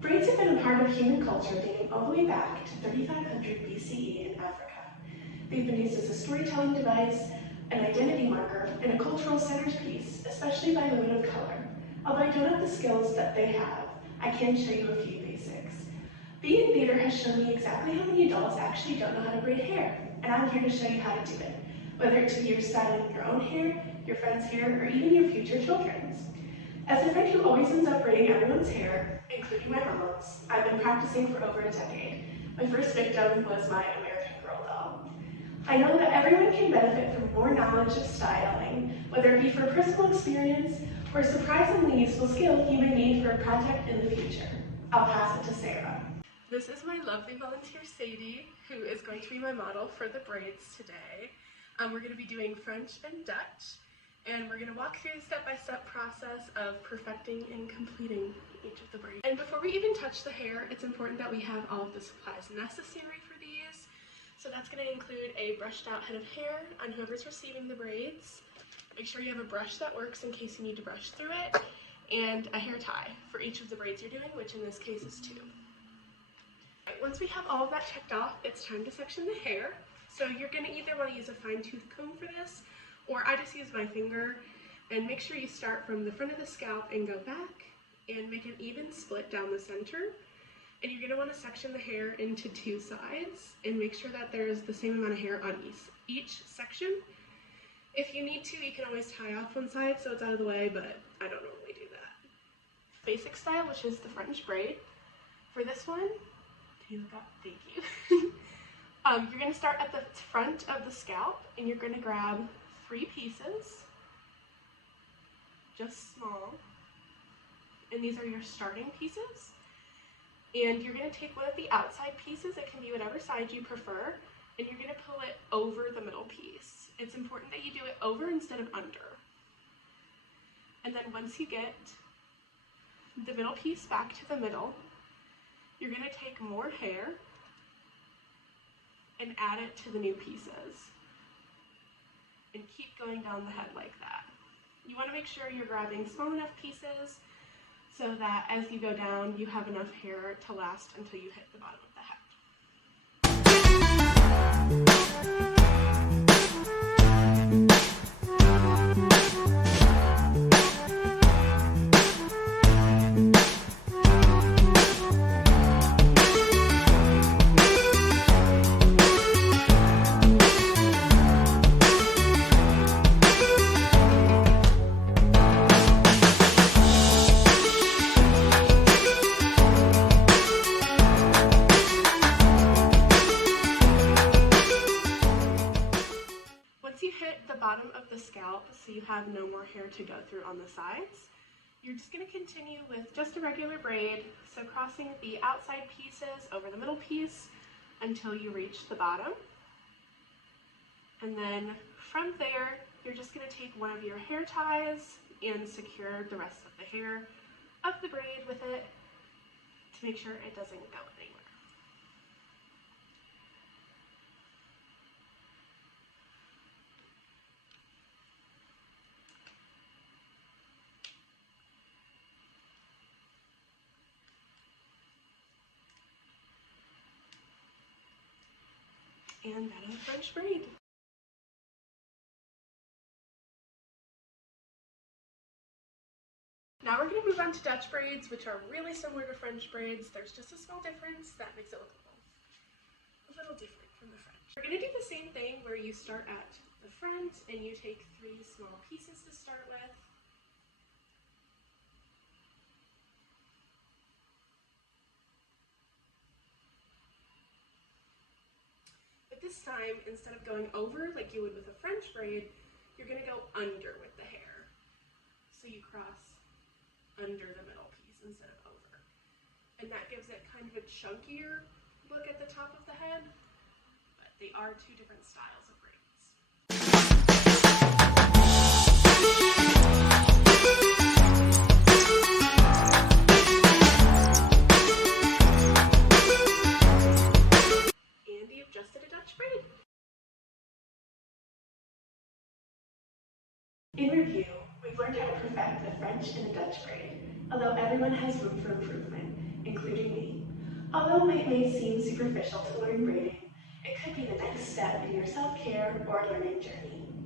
Braids have been a part of human culture dating all the way back to 3500 BCE in Africa. They've been used as a storytelling device, an identity marker, and a cultural centerpiece, especially by women of color. Although I don't have the skills that they have, I can show you a few basics. Being in theater has shown me exactly how many adults actually don't know how to braid hair, and I'm here to show you how to do it, whether it be you're styling your own hair, your friend's hair, or even your future children's. As a friend who always ends up braiding everyone's hair, including my mom's, I've been practicing for over a decade. My first victim was my American Girl doll. I know that everyone can benefit from more knowledge of styling, whether it be for personal experience or a surprisingly useful skill you may need for a project in the future. I'll pass it to Sarah. This is my lovely volunteer Sadie, who is going to be my model for the braids today. We're going to be doing French and Dutch, and we're going to walk through the step-by-step process of perfecting and completing each of the braids. And before we even touch the hair, it's important that we have all of the supplies necessary for these. So that's going to include a brushed out head of hair on whoever's receiving the braids. Make sure you have a brush that works in case you need to brush through it, and a hair tie for each of the braids you're doing, which in this case is 2. Once we have all of that checked off, it's time to section the hair. So you're going to either want to use a fine-tooth comb for this, or I just use my finger. And make sure you start from the front of the scalp and go back and make an even split down the center. And you're going to want to section the hair into 2 sides and make sure that there's the same amount of hair on each section. If you need to, you can always tie off one side so it's out of the way, but I don't normally do that. Basic style, which is the French braid. For this one, thank you. You're going to start at the front of the scalp and you're going to grab 3 pieces, just small, and these are your starting pieces. And you're going to take one of the outside pieces, it can be whatever side you prefer, and you're going to pull it over the middle piece. It's important that you do it over instead of under. And then once you get the middle piece back to the middle, you're going to take more hair and add it to the new pieces. And keep going down the head like that. You want to make sure you're grabbing small enough pieces so that as you go down, you have enough hair to last until you hit the bottom of the head. Bottom of the scalp, so you have no more hair to go through on the sides. You're just going to continue with just a regular braid, so crossing the outside pieces over the middle piece until you reach the bottom. And then from there, you're just going to take one of your hair ties and secure the rest of the hair of the braid with it to make sure it doesn't go anywhere. And that is a French braid. Now we're going to move on to Dutch braids, which are really similar to French braids. There's just a small difference that makes it look a little different from the French. We're going to do the same thing where you start at the front and you take 3 small pieces to start with. This time, instead of going over like you would with a French braid, you're going to go under with the hair. So you cross under the middle piece instead of over. And that gives it kind of a chunkier look at the top of the head, but they are 2 different styles of braids. In review, we've learned how to perfect the French and the Dutch braid, although everyone has room for improvement, including Although it may seem superficial to learn braiding, it could be the next step in your self-care or learning journey.